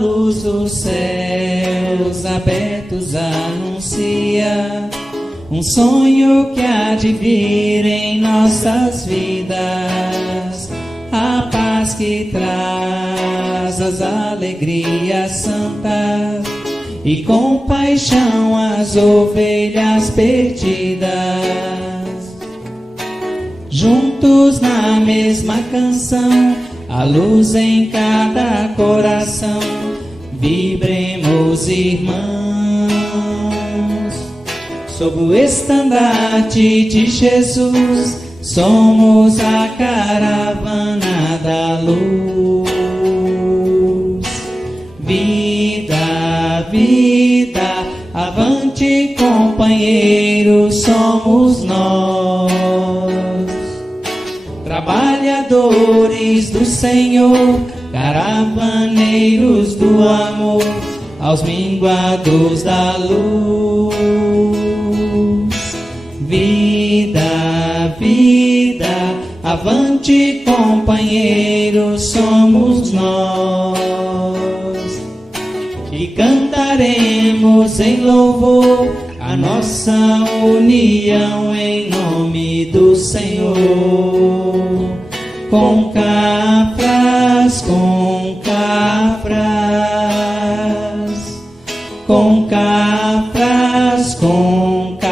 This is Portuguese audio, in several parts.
luz dos céus abertos anuncia um sonho que há de vir em nossas vidas, a paz que traz as alegrias santas e com paixão as ovelhas perdidas. Juntos na mesma canção, a luz em cada coração, vibremos, irmãos, sob o estandarte de Jesus. Somos a caravana da luz. Vida, vida, avante, companheiros, somos nós, trabalhadores do Senhor, caravaneiros do amor, aos minguados da luz. Vida, vida, avante, companheiros, somos nós, e cantaremos em louvor a nossa união em nome do Senhor. Com cafras, com cafras, com cafras, com cafras.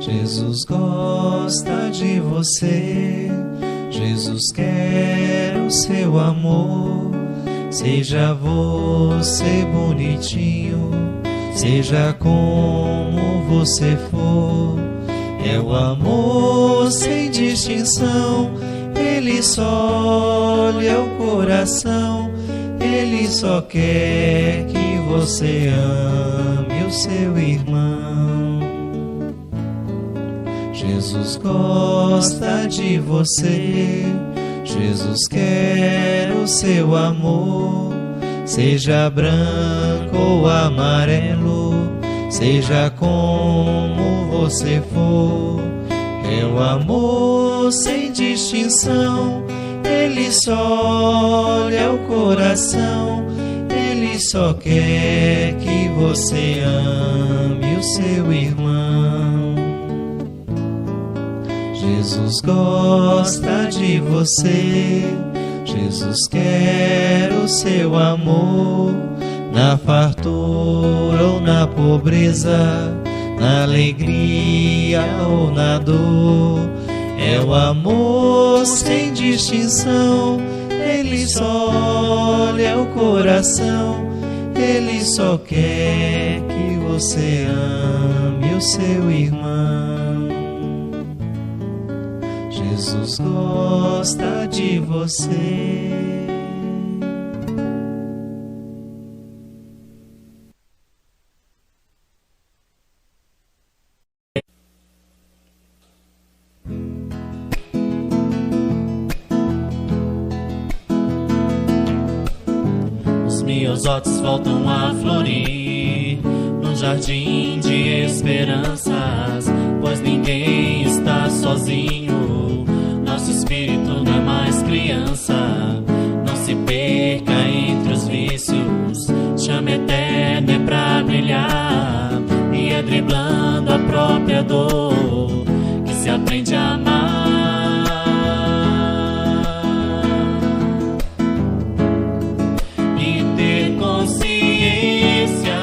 Jesus gosta de você, Jesus quer o seu amor. Seja você bonitinho, seja como você for, é o amor sem distinção. Ele só olha o coração, Ele só quer que você ame o seu irmão. Jesus gosta de você, Jesus quer o seu amor. Seja branco ou amarelo, seja como você for, é o amor sem distinção. Ele só olha o coração, Ele só quer que você ame o seu irmão. Jesus gosta de você, Jesus quer o seu amor. Na fartura ou na pobreza, na alegria ou na dor, é o amor sem distinção. Ele só olha o coração, Ele só quer que você ame o seu irmão. Jesus gosta de você. Os miosotes voltam a florir num jardim de esperanças, pois ninguém está sozinho. Nosso espírito não é mais criança. Não se perca entre os vícios, chama eterna é pra brilhar, e é driblando a própria dor que se aprende a amar. E ter consciência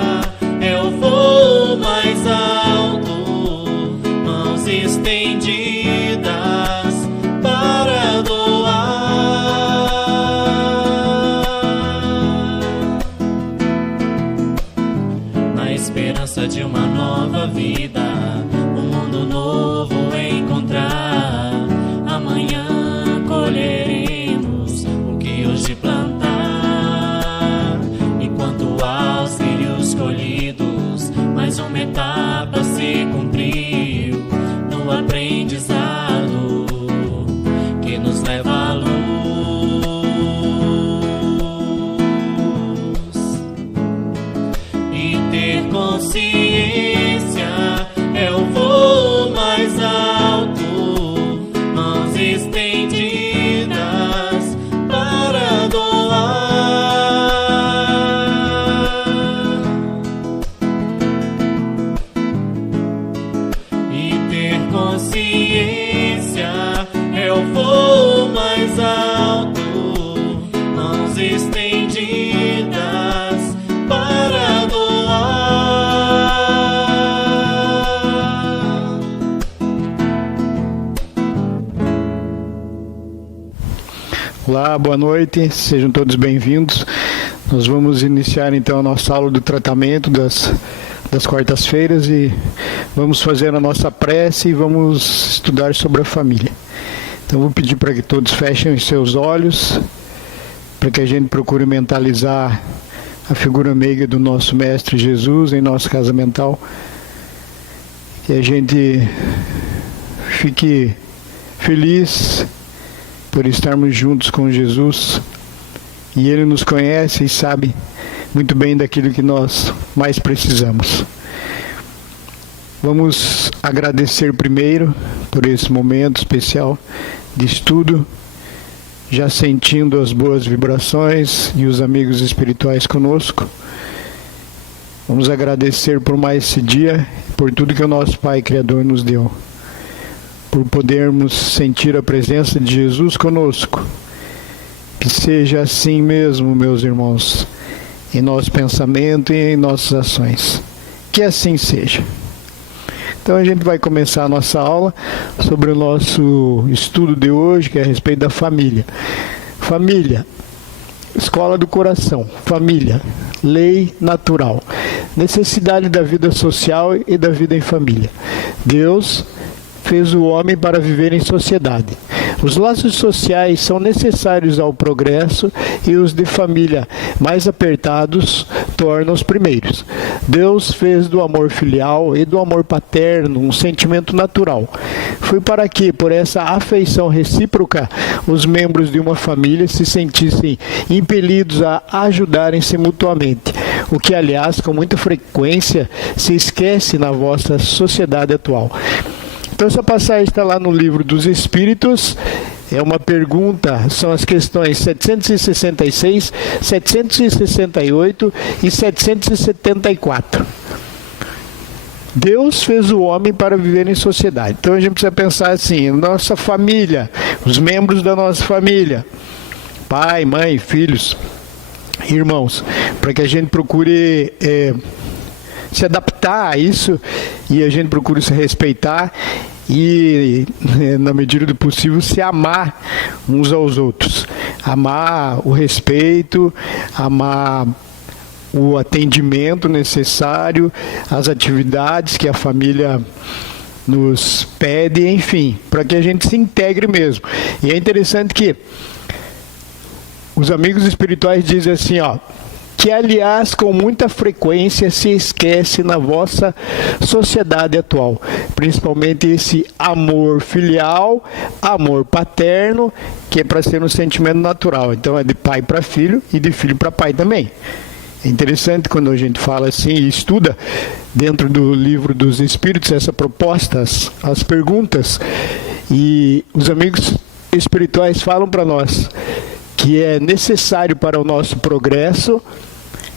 é o voo mais alto, mãos estendidas para doar, na esperança de uma nova vida, um mundo novo encontrar. estendidas para doar e ter consciência é o voo mais alto. Mãos estendidas para doar. Olá, boa noite, sejam todos bem-vindos. Nós vamos iniciar então a nossa aula do tratamento das quartas-feiras e vamos fazer a nossa prece e vamos estudar sobre a família. Então vou pedir para que todos fechem os seus olhos, para que a gente procure mentalizar a figura meiga do nosso Mestre Jesus em nossa casa mental, que a gente fique feliz por estarmos juntos com Jesus, e Ele nos conhece e sabe muito bem daquilo que nós mais precisamos. Vamos agradecer primeiro por esse momento especial de estudo, já sentindo as boas vibrações e os amigos espirituais conosco. Vamos agradecer por mais esse dia, por tudo que o nosso Pai Criador nos deu, por podermos sentir a presença de Jesus conosco. Que seja assim mesmo, meus irmãos, em nosso pensamento e em nossas ações. Que assim seja. Então a gente vai começar a nossa aula sobre o nosso estudo de hoje, que é a respeito da família. Família, escola do coração. Família, lei natural. Necessidade da vida social e da vida em família. Deus fez o homem para viver em sociedade. Os laços sociais são necessários ao progresso e os de família mais apertados tornam os primeiros. Deus fez do amor filial e do amor paterno um sentimento natural. Foi para que, por essa afeição recíproca, os membros de uma família se sentissem impelidos a ajudarem-se mutuamente, o que, aliás, com muita frequência se esquece na vossa sociedade atual. Então essa passagem está lá no Livro dos Espíritos, é uma pergunta, são as questões 766, 768 e 774. Deus fez o homem para viver em sociedade. Então a gente precisa pensar assim, nossa família, os membros da nossa família, pai, mãe, filhos, irmãos, para que a gente procure se adaptar a isso e a gente procure se respeitar e, na medida do possível, se amar uns aos outros. Amar o respeito, amar o atendimento necessário, as atividades que a família nos pede, enfim, para que a gente se integre mesmo. E é interessante que os amigos espirituais dizem assim, ó, que, aliás, com muita frequência se esquece na vossa sociedade atual, principalmente esse amor filial, amor paterno, que é para ser um sentimento natural. Então é de pai para filho e de filho para pai também. É interessante quando a gente fala assim e estuda dentro do Livro dos Espíritos essa proposta, as perguntas, e os amigos espirituais falam para nós que é necessário para o nosso progresso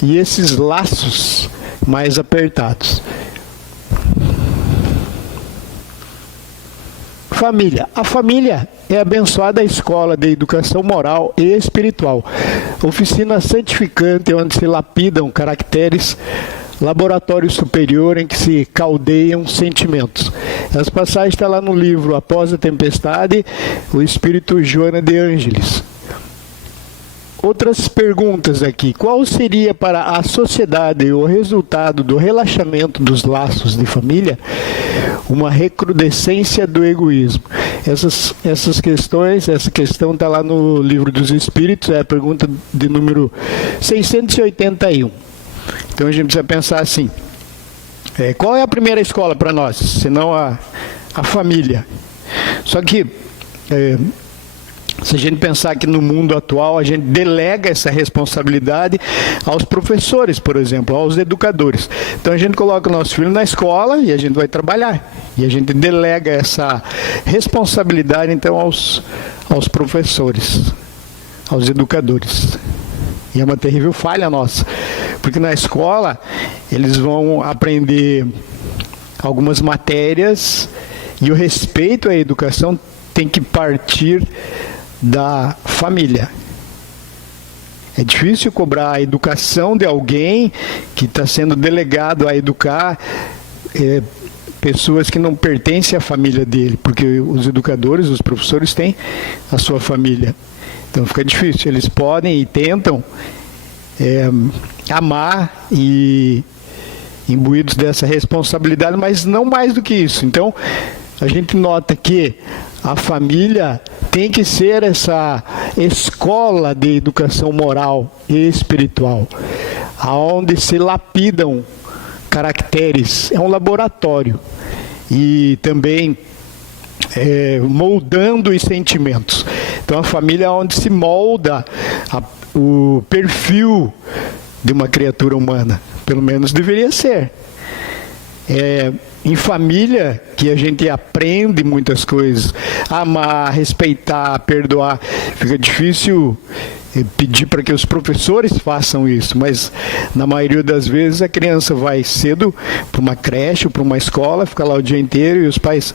e esses laços mais apertados. Família. A família é a abençoada escola de educação moral e espiritual, oficina santificante onde se lapidam caracteres, laboratório superior em que se caldeiam sentimentos. Essa passagem está lá no livro Após a Tempestade, o Espírito Joana de Ângeles. Outras perguntas aqui. Qual seria para a sociedade o resultado do relaxamento dos laços de família? Uma recrudescência do egoísmo. Essas questões, essa questão está lá no Livro dos Espíritos, é a pergunta de número 681. Então a gente precisa pensar assim, qual é a primeira escola para nós, senão a família? Só que Se a gente pensar que no mundo atual a gente delega essa responsabilidade aos professores, por exemplo, aos educadores. Então a gente coloca o nosso filho na escola e a gente vai trabalhar. E a gente delega essa responsabilidade então aos professores, aos educadores. E é uma terrível falha nossa, porque na escola eles vão aprender algumas matérias e o respeito à educação tem que partir da família. É difícil cobrar a educação de alguém que está sendo delegado a educar pessoas que não pertencem à família dele, porque os educadores, os professores têm a sua família. Então fica difícil. Eles podem e tentam amar e imbuídos dessa responsabilidade, mas não mais do que isso. Então a gente nota que a família tem que ser essa escola de educação moral e espiritual, aonde se lapidam caracteres. É um laboratório. E também moldando os sentimentos. Então a família é onde se molda o perfil de uma criatura humana. Pelo menos deveria ser. Em família que a gente aprende muitas coisas, amar, respeitar, perdoar. Fica difícil pedir para que os professores façam isso, mas na maioria das vezes a criança vai cedo para uma creche ou para uma escola, fica lá o dia inteiro e os pais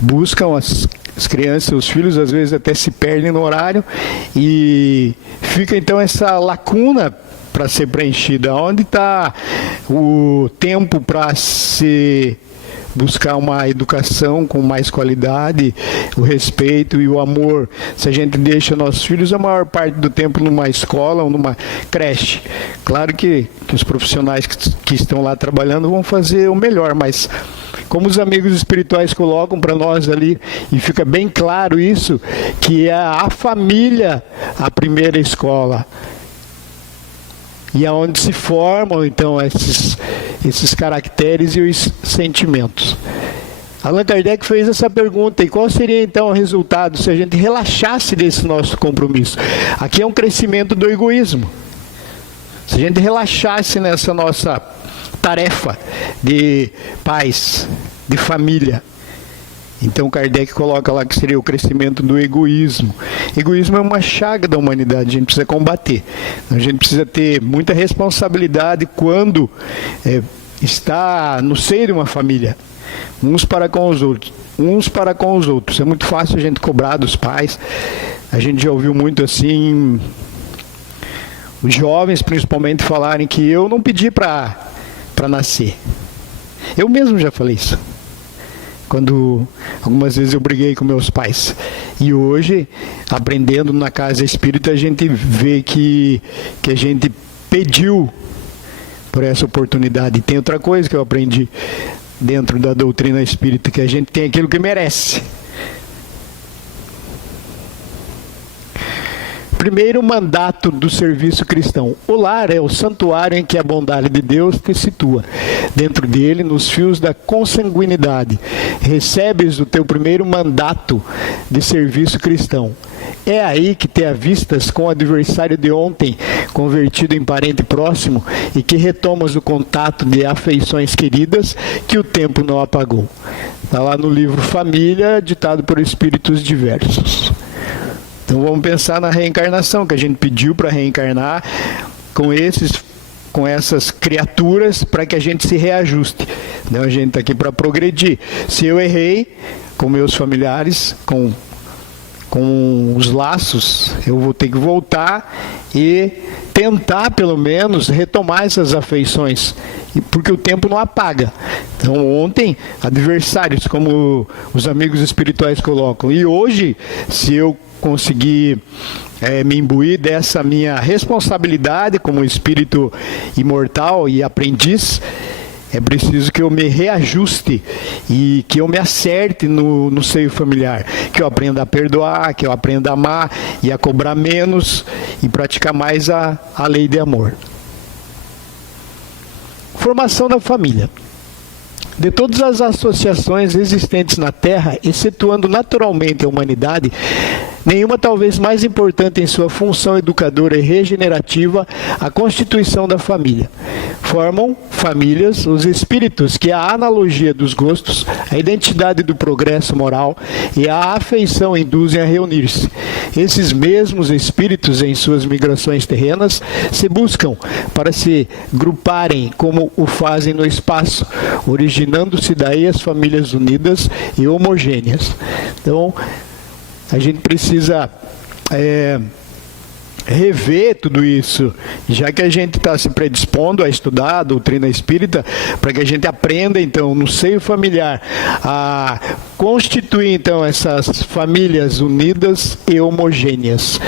buscam as crianças, os filhos às vezes até se perdem no horário e fica então essa lacuna para ser preenchida. Onde está o tempo para se buscar uma educação com mais qualidade, o respeito e o amor? Se a gente deixa nossos filhos a maior parte do tempo numa escola ou numa creche. Claro que os profissionais que estão lá trabalhando vão fazer o melhor, mas como os amigos espirituais colocam para nós ali, e fica bem claro isso, que é a família a primeira escola. E é onde se formam, então, esses caracteres e os sentimentos. Allan Kardec fez essa pergunta, e qual seria, então, o resultado se a gente relaxasse desse nosso compromisso? Aqui é um crescimento do egoísmo. Se a gente relaxasse nessa nossa tarefa de pais, de família, então Kardec coloca lá que seria o crescimento do egoísmo. Egoísmo é uma chaga da humanidade, a gente precisa combater. A gente precisa ter muita responsabilidade quando está no seio de uma família. Uns para com os outros. É muito fácil a gente cobrar dos pais. A gente já ouviu muito assim, os jovens principalmente falarem que eu não pedi para nascer. Eu mesmo já falei isso. Quando algumas vezes eu briguei com meus pais. E hoje, aprendendo na casa espírita, a gente vê que a gente pediu por essa oportunidade. E tem outra coisa que eu aprendi dentro da doutrina espírita, que a gente tem aquilo que merece. Primeiro mandato do serviço cristão. O lar é o santuário em que a bondade de Deus te situa. Dentro dele, nos fios da consanguinidade, recebes o teu primeiro mandato de serviço cristão. É aí que te avistas com o adversário de ontem, convertido em parente próximo, e que retomas o contato de afeições queridas que o tempo não apagou. Está lá no livro Família, ditado por espíritos diversos. Então vamos pensar na reencarnação, que a gente pediu para reencarnar com essas criaturas para que a gente se reajuste. Então a gente está aqui para progredir. Se eu errei com meus familiares, com os laços, eu vou ter que voltar e tentar pelo menos retomar essas afeições, porque o tempo não apaga. Então ontem, adversários, como os amigos espirituais colocam, e hoje, se eu conseguir me imbuir dessa minha responsabilidade como espírito imortal e aprendiz, é preciso que eu me reajuste e que eu me acerte no seio familiar, que eu aprenda a perdoar, que eu aprenda a amar e a cobrar menos e praticar mais a lei de amor. Formação da família. De todas as associações existentes na Terra, excetuando naturalmente a humanidade, Nenhuma talvez mais importante em sua função educadora e regenerativa, a constituição da família. Formam famílias os espíritos que a analogia dos gostos, a identidade do progresso moral e a afeição induzem a reunir-se. Esses mesmos espíritos em suas migrações terrenas se buscam para se gruparem como o fazem no espaço, originando-se daí as famílias unidas e homogêneas. Então, a gente precisa rever tudo isso, já que a gente está se predispondo a estudar a doutrina espírita, para que a gente aprenda, então, no seio familiar, a constituir, então, essas famílias unidas e homogêneas.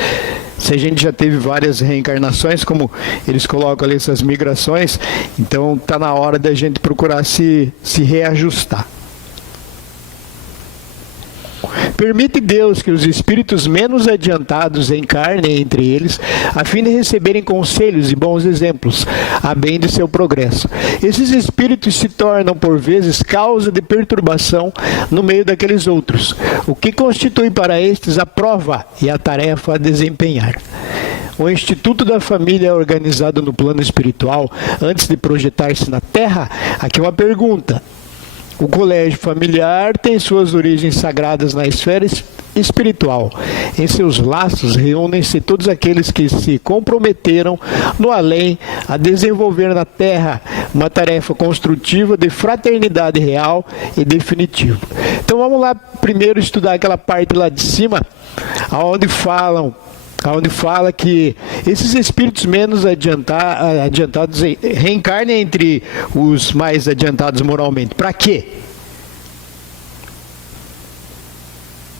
Se a gente já teve várias reencarnações, como eles colocam ali essas migrações, então está na hora da gente procurar se reajustar. Permite Deus que os espíritos menos adiantados encarnem entre eles, a fim de receberem conselhos e bons exemplos, a bem de seu progresso. Esses espíritos se tornam, por vezes, causa de perturbação no meio daqueles outros, o que constitui para estes a prova e a tarefa a desempenhar. O Instituto da Família é organizado no plano espiritual, antes de projetar-se na Terra. Aqui uma pergunta. O colégio familiar tem suas origens sagradas na esfera espiritual. Em seus laços reúnem-se todos aqueles que se comprometeram no além a desenvolver na Terra uma tarefa construtiva de fraternidade real e definitiva. Então vamos lá primeiro estudar aquela parte lá de cima, onde fala que esses espíritos menos adiantados reencarnem entre os mais adiantados moralmente. Para quê?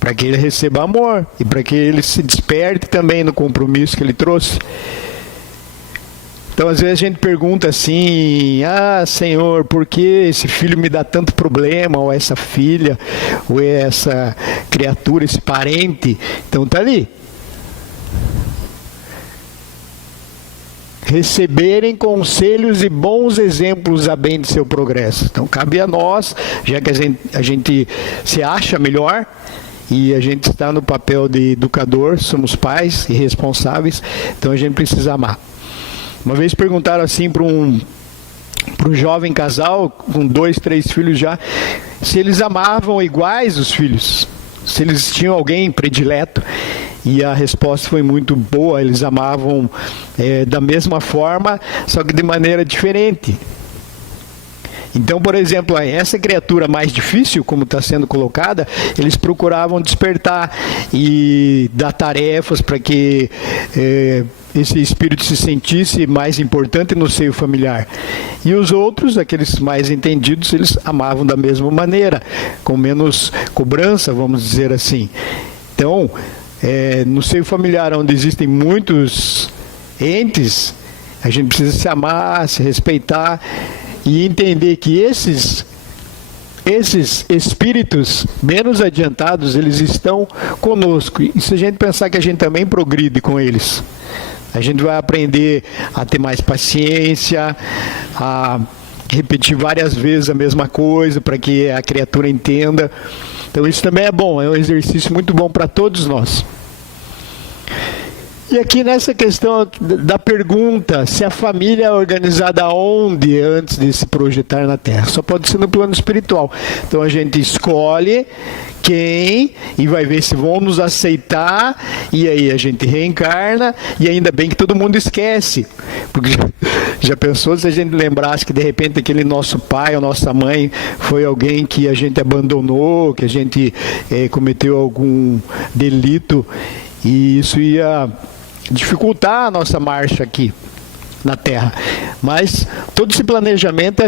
Para que ele receba amor e para que ele se desperte também no compromisso que ele trouxe. Então, às vezes a gente pergunta assim: Senhor, por que esse filho me dá tanto problema, ou essa filha, ou essa criatura, esse parente? Então está ali. Receberem conselhos e bons exemplos a bem de seu progresso. Então cabe a nós, já que a gente se acha melhor e a gente está no papel de educador, somos pais e responsáveis, então a gente precisa amar. Uma vez perguntaram assim para um jovem casal com 2, 3 filhos já, se eles amavam iguais os filhos, se eles tinham alguém predileto. E a resposta foi muito boa, eles amavam da mesma forma, só que de maneira diferente. Então, por exemplo, essa criatura mais difícil, como está sendo colocada, eles procuravam despertar e dar tarefas para que esse espírito se sentisse mais importante no seio familiar. E os outros, aqueles mais entendidos, eles amavam da mesma maneira, com menos cobrança, vamos dizer assim. Então, no seio familiar, onde existem muitos entes, a gente precisa se amar, se respeitar e entender que esses espíritos menos adiantados, eles estão conosco. E se a gente pensar que a gente também progride com eles, a gente vai aprender a ter mais paciência, a repetir várias vezes a mesma coisa para que a criatura entenda. Então isso também é bom, é um exercício muito bom para todos nós. E aqui nessa questão da pergunta, se a família é organizada onde antes de se projetar na Terra? Só pode ser no plano espiritual. Então a gente escolhe quem e vai ver se vão nos aceitar, e aí a gente reencarna, e ainda bem que todo mundo esquece. Porque já pensou se a gente lembrasse que de repente aquele nosso pai ou nossa mãe foi alguém que a gente abandonou, que a gente cometeu algum delito, e isso ia dificultar a nossa marcha aqui na Terra. Mas todo esse planejamento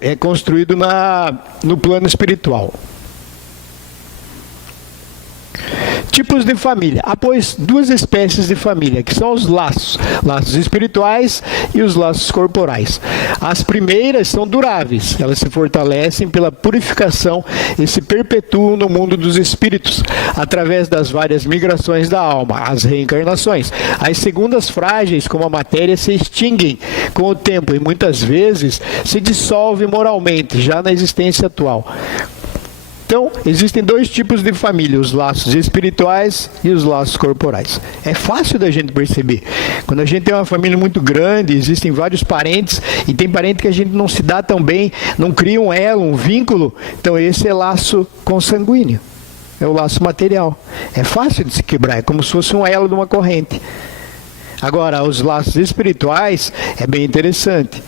é construído no plano espiritual. Tipos de família. Há, pois, 2 espécies de família, que são os laços espirituais e os laços corporais. As primeiras são duráveis, elas se fortalecem pela purificação e se perpetuam no mundo dos espíritos, através das várias migrações da alma, as reencarnações. As segundas, frágeis como a matéria, se extinguem com o tempo e muitas vezes se dissolvem moralmente, já na existência atual. Então, existem dois tipos de família, os laços espirituais e os laços corporais. É fácil da gente perceber. Quando a gente tem uma família muito grande, existem vários parentes, e tem parente que a gente não se dá tão bem, não cria um elo, um vínculo, então esse é laço consanguíneo. É o laço material. É fácil de se quebrar, é como se fosse um elo de uma corrente. Agora, os laços espirituais é bem interessante.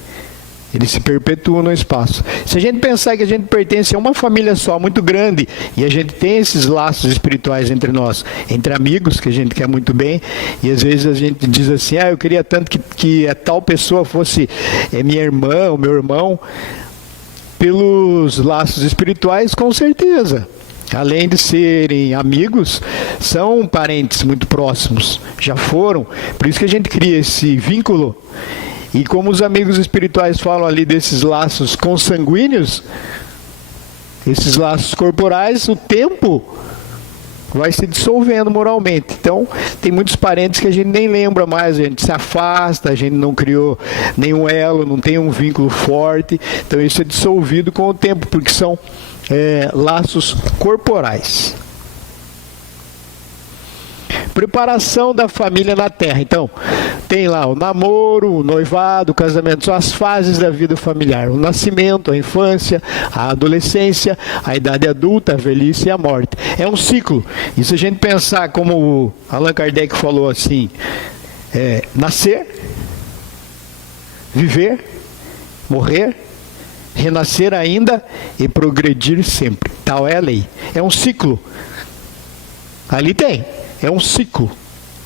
Eles se perpetuam no espaço. Se a gente pensar que a gente pertence a uma família só, muito grande, e a gente tem esses laços espirituais entre nós, entre amigos, que a gente quer muito bem, e às vezes a gente diz assim, eu queria tanto que a tal pessoa fosse minha irmã, ou meu irmão, pelos laços espirituais, com certeza. Além de serem amigos, são parentes muito próximos, já foram. Por isso que a gente cria esse vínculo. E como os amigos espirituais falam ali desses laços consanguíneos, esses laços corporais, o tempo vai se dissolvendo moralmente. Então, tem muitos parentes que a gente nem lembra mais, a gente se afasta, a gente não criou nenhum elo, não tem um vínculo forte. Então, isso é dissolvido com o tempo, porque são laços corporais. Preparação da família na Terra. Então, tem lá o namoro, o noivado, o casamento, são as fases da vida familiar. O nascimento, a infância, a adolescência, a idade adulta, a velhice e a morte. É um ciclo. E se a gente pensar como o Allan Kardec falou assim, nascer, viver, morrer, renascer ainda e progredir sempre. Tal é a lei. É um ciclo. Ali tem. É um ciclo.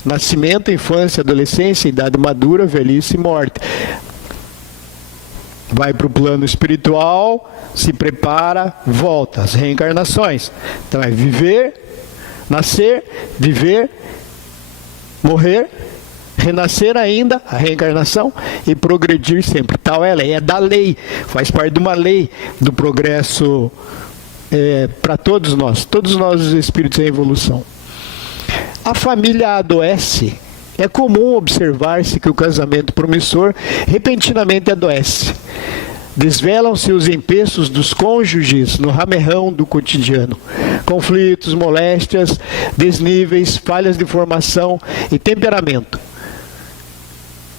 Nascimento, infância, adolescência, idade madura, velhice e morte. Vai para o plano espiritual, se prepara, volta. As reencarnações. Então é viver, nascer, viver, morrer, renascer ainda, a reencarnação, e progredir sempre. Tal é a lei. É da lei. Faz parte de uma lei do progresso para todos nós os espíritos em evolução. A família adoece. É comum observar-se que o casamento promissor repentinamente adoece. Desvelam-se os empeços dos cônjuges no ramerrão do cotidiano. Conflitos, moléstias, desníveis, falhas de formação e temperamento.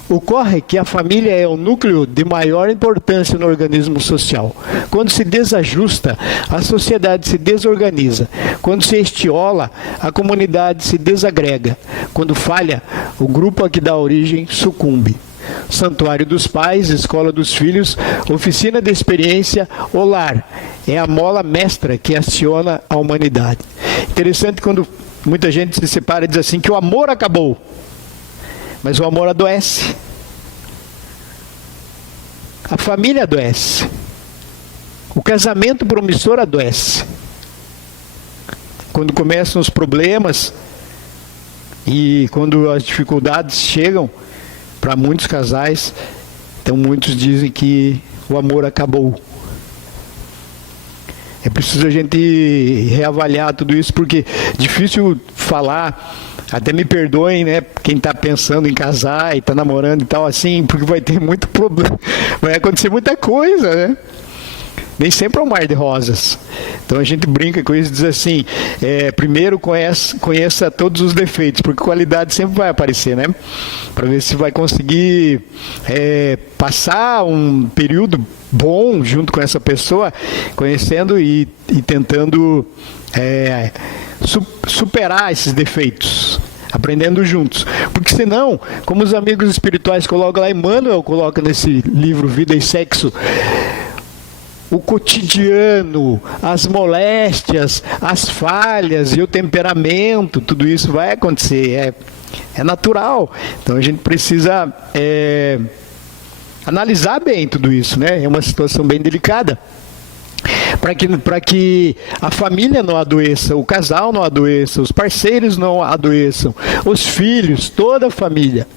Ocorre que a família é o núcleo de maior importância no organismo social. Quando se desajusta, a sociedade se desorganiza. Quando se estiola, a comunidade se desagrega. Quando falha, o grupo a que dá origem sucumbe. Santuário dos pais, escola dos filhos, oficina de experiência, o lar. É a mola mestra que aciona a humanidade. Interessante quando muita gente se separa e diz assim que o amor acabou. Mas o amor adoece. A família adoece. O casamento promissor adoece. Quando começam os problemas e quando as dificuldades chegam para muitos casais, então muitos dizem que o amor acabou. É preciso a gente reavaliar tudo isso, porque é difícil falar. Até me perdoem, né, quem está pensando em casar e está namorando e tal, assim, porque vai ter muito problema, vai acontecer muita coisa, né? Nem sempre é um mar de rosas. Então a gente brinca com isso e diz assim, primeiro conheça todos os defeitos, porque qualidade sempre vai aparecer, né? Para ver se vai conseguir passar um período bom junto com essa pessoa, conhecendo e tentando superar esses defeitos, aprendendo juntos. Porque senão, como os amigos espirituais colocam lá, Emmanuel coloca nesse livro Vida e Sexo, o cotidiano, as moléstias, as falhas e o temperamento, tudo isso vai acontecer, é natural. Então a gente precisa analisar bem tudo isso, né? É uma situação bem delicada. Para que a família não adoeça, o casal não adoeça, os parceiros não adoeçam, os filhos, toda a família.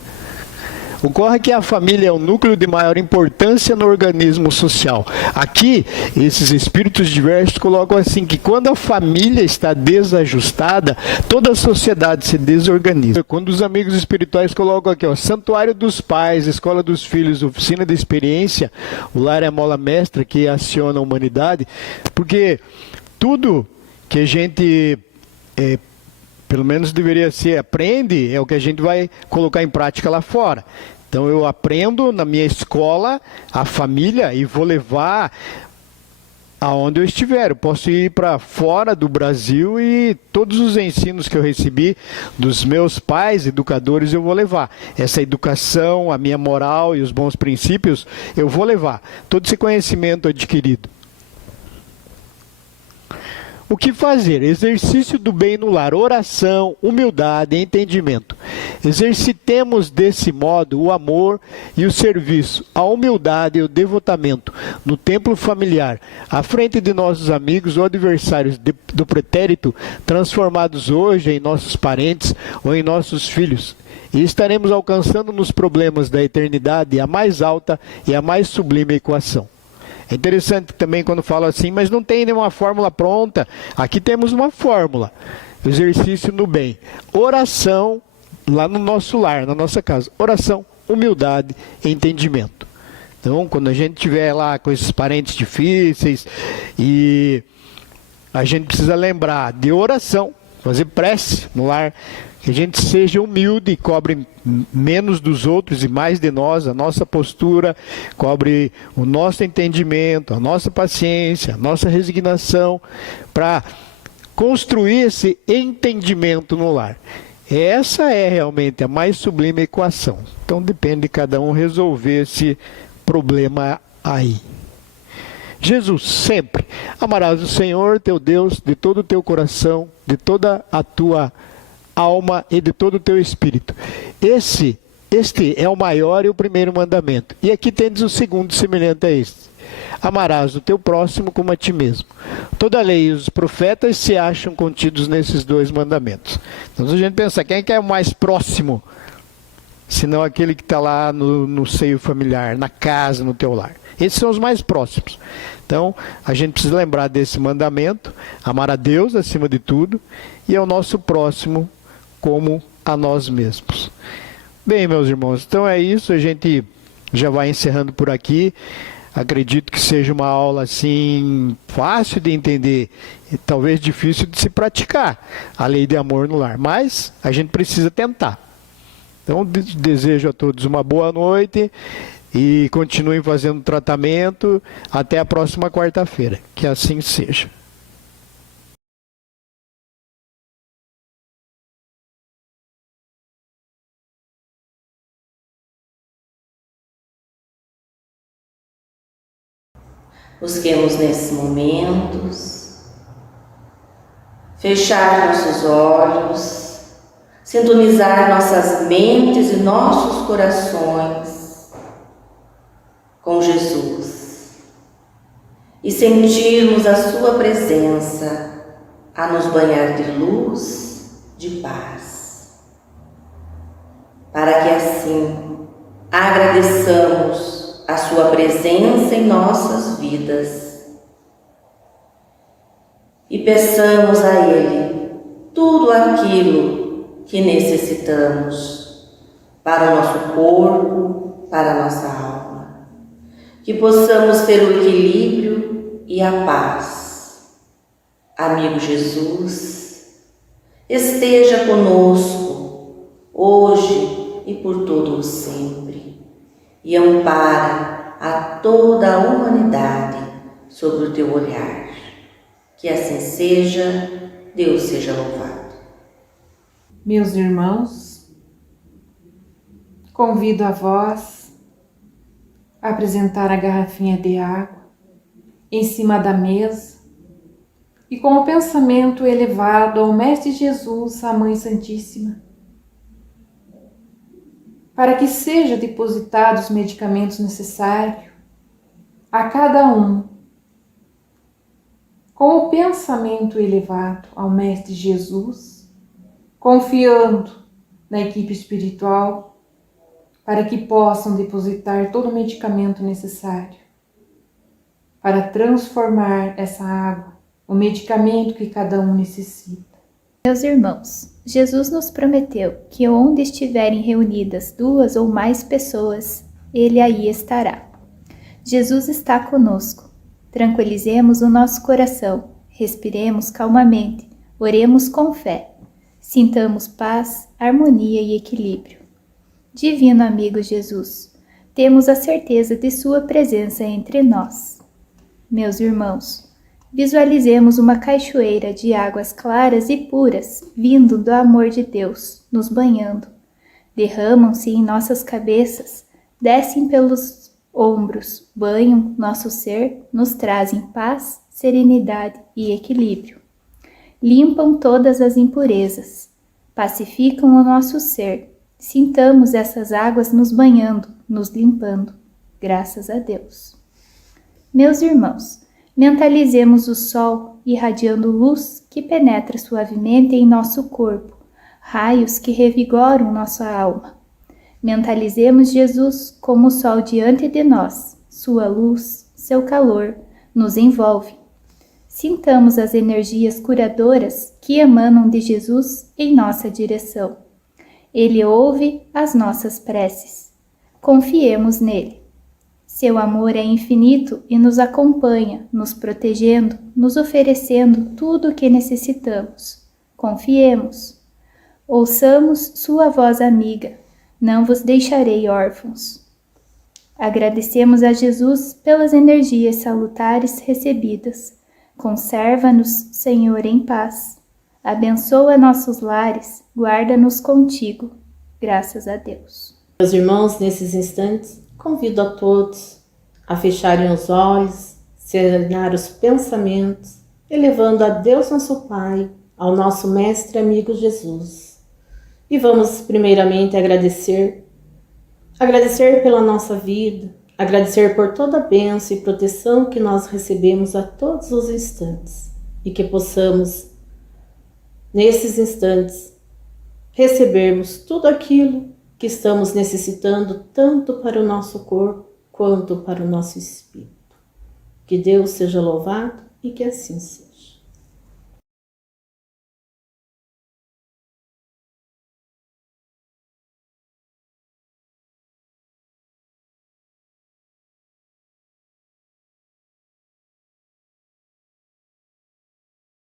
Ocorre que a família é o núcleo de maior importância no organismo social. Aqui, esses espíritos diversos colocam assim, que quando a família está desajustada, toda a sociedade se desorganiza. Quando os amigos espirituais colocam aqui, santuário dos pais, escola dos filhos, oficina de experiência, o lar é a mola mestra que aciona a humanidade, porque tudo que a gente, pelo menos deveria ser, aprende, é o que a gente vai colocar em prática lá fora. Então eu aprendo na minha escola, a família, e vou levar aonde eu estiver. Eu posso ir para fora do Brasil e todos os ensinos que eu recebi dos meus pais, educadores, eu vou levar. Essa educação, a minha moral e os bons princípios, eu vou levar. Todo esse conhecimento adquirido. O que fazer? Exercício do bem no lar, oração, humildade e entendimento. Exercitemos desse modo o amor e o serviço, a humildade e o devotamento no templo familiar, à frente de nossos amigos ou adversários do pretérito, transformados hoje em nossos parentes ou em nossos filhos. E estaremos alcançando nos problemas da eternidade a mais alta e a mais sublime equação. É interessante também quando fala assim, mas não tem nenhuma fórmula pronta. Aqui temos uma fórmula. Exercício no bem. Oração lá no nosso lar, na nossa casa. Oração, humildade e entendimento. Então, quando a gente estiver lá com esses parentes difíceis, e a gente precisa lembrar de oração, fazer prece no lar, que a gente seja humilde e cobre menos dos outros e mais de nós, a nossa postura, cobre o nosso entendimento, a nossa paciência, a nossa resignação, para construir esse entendimento no lar. Essa é realmente a mais sublime equação. Então depende de cada um resolver esse problema aí. Jesus, sempre amarás o Senhor teu Deus de todo o teu coração, de toda a tua alma e de todo o teu espírito. Este é o maior e o primeiro mandamento. E aqui tendes o segundo semelhante a este. Amarás o teu próximo como a ti mesmo. Toda a lei e os profetas se acham contidos nesses dois mandamentos. Então, se a gente pensar, quem é que é o mais próximo? Senão aquele que está lá no seio familiar, na casa, no teu lar. Esses são os mais próximos. Então, a gente precisa lembrar desse mandamento, amar a Deus acima de tudo, e ao nosso próximo como a nós mesmos. Bem, meus irmãos, então é isso, a gente já vai encerrando por aqui. Acredito que seja uma aula assim fácil de entender e talvez difícil de se praticar, a lei de amor no lar, mas a gente precisa tentar. Então desejo a todos uma boa noite e continuem fazendo tratamento até a próxima quarta-feira, que assim seja. Busquemos nesses momentos fechar nossos olhos, sintonizar nossas mentes e nossos corações com Jesus e sentirmos a sua presença a nos banhar de luz, de paz, para que assim agradeçamos a sua presença em nossas vidas e peçamos a Ele tudo aquilo que necessitamos para o nosso corpo, para a nossa alma, que possamos ter o equilíbrio e a paz. Amigo Jesus, esteja conosco hoje e por todo o sempre, e ampara a toda a humanidade sobre o teu olhar. Que assim seja, Deus seja louvado. Meus irmãos, convido a vós a apresentar a garrafinha de água em cima da mesa e com o pensamento elevado ao Mestre Jesus, à Mãe Santíssima, para que seja depositados os medicamentos necessários a cada um, com o pensamento elevado ao Mestre Jesus, confiando na equipe espiritual, para que possam depositar todo o medicamento necessário para transformar essa água, o medicamento que cada um necessita. Meus irmãos, Jesus nos prometeu que onde estiverem reunidas 2 ou mais pessoas, Ele aí estará. Jesus está conosco. Tranquilizemos o nosso coração, Respiremos calmamente, oremos com fé, sintamos paz, harmonia e equilíbrio. Divino amigo Jesus, temos a certeza de sua presença entre nós. Meus irmãos, visualizemos uma cachoeira de águas claras e puras vindo do amor de Deus, nos banhando. Derramam-se em nossas cabeças, descem pelos ombros, banham nosso ser, nos trazem paz, serenidade e equilíbrio. Limpam todas as impurezas, pacificam o nosso ser. Sintamos essas águas nos banhando, nos limpando. Graças a Deus. Meus irmãos, mentalizemos o sol irradiando luz que penetra suavemente em nosso corpo, raios que revigoram nossa alma. Mentalizemos Jesus como o sol diante de nós, sua luz, seu calor, nos envolve. Sintamos as energias curadoras que emanam de Jesus em nossa direção. Ele ouve as nossas preces. Confiemos nele. Seu amor é infinito e nos acompanha, nos protegendo, nos oferecendo tudo o que necessitamos. Confiemos. Ouçamos sua voz amiga. Não vos deixarei órfãos. Agradecemos a Jesus pelas energias salutares recebidas. Conserva-nos, Senhor, em paz. Abençoa nossos lares, guarda-nos contigo. Graças a Deus. Meus irmãos, nesses instantes, convido a todos a fecharem os olhos, serenar os pensamentos, elevando a Deus nosso Pai, ao nosso Mestre amigo Jesus. E vamos primeiramente agradecer pela nossa vida, agradecer por toda a bênção e proteção que nós recebemos a todos os instantes e que possamos, nesses instantes, recebermos tudo aquilo que estamos necessitando tanto para o nosso corpo quanto para o nosso espírito. Que Deus seja louvado e que assim seja.